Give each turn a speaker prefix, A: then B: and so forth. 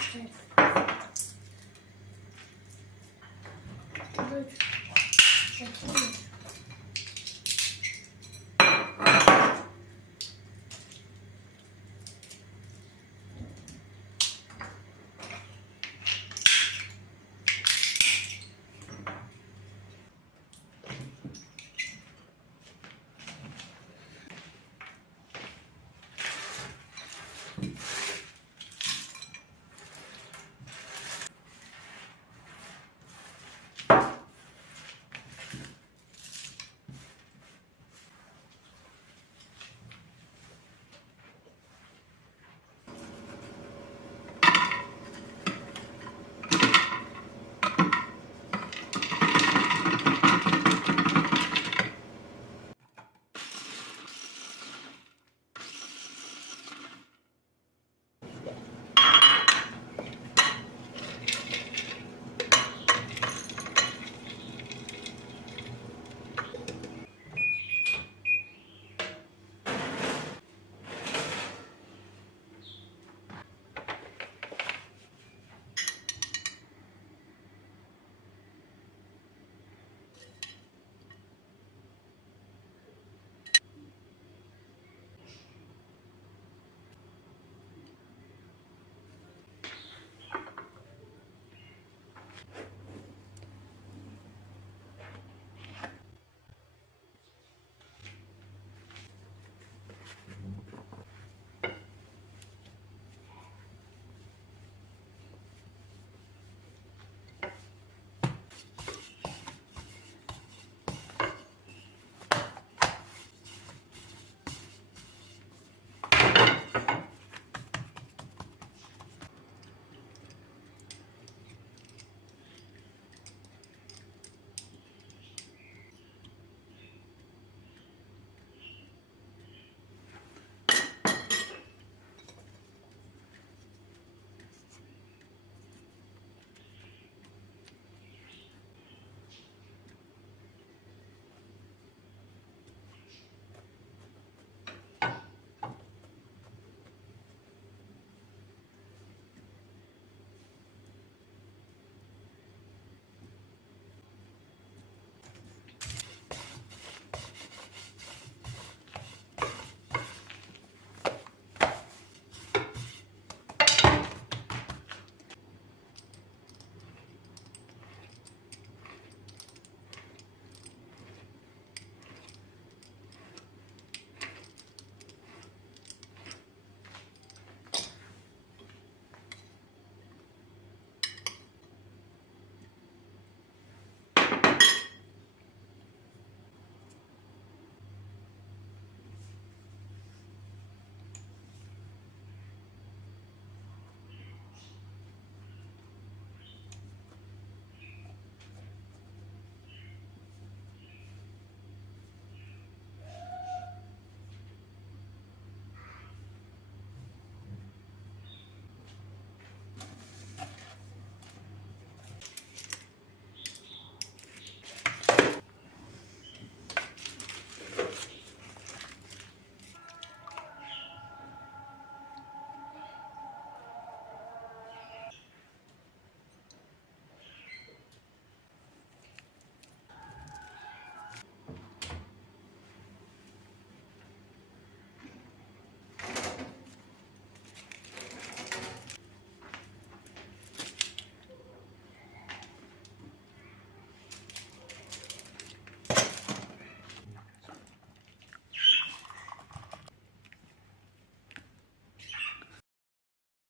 A: Yaslan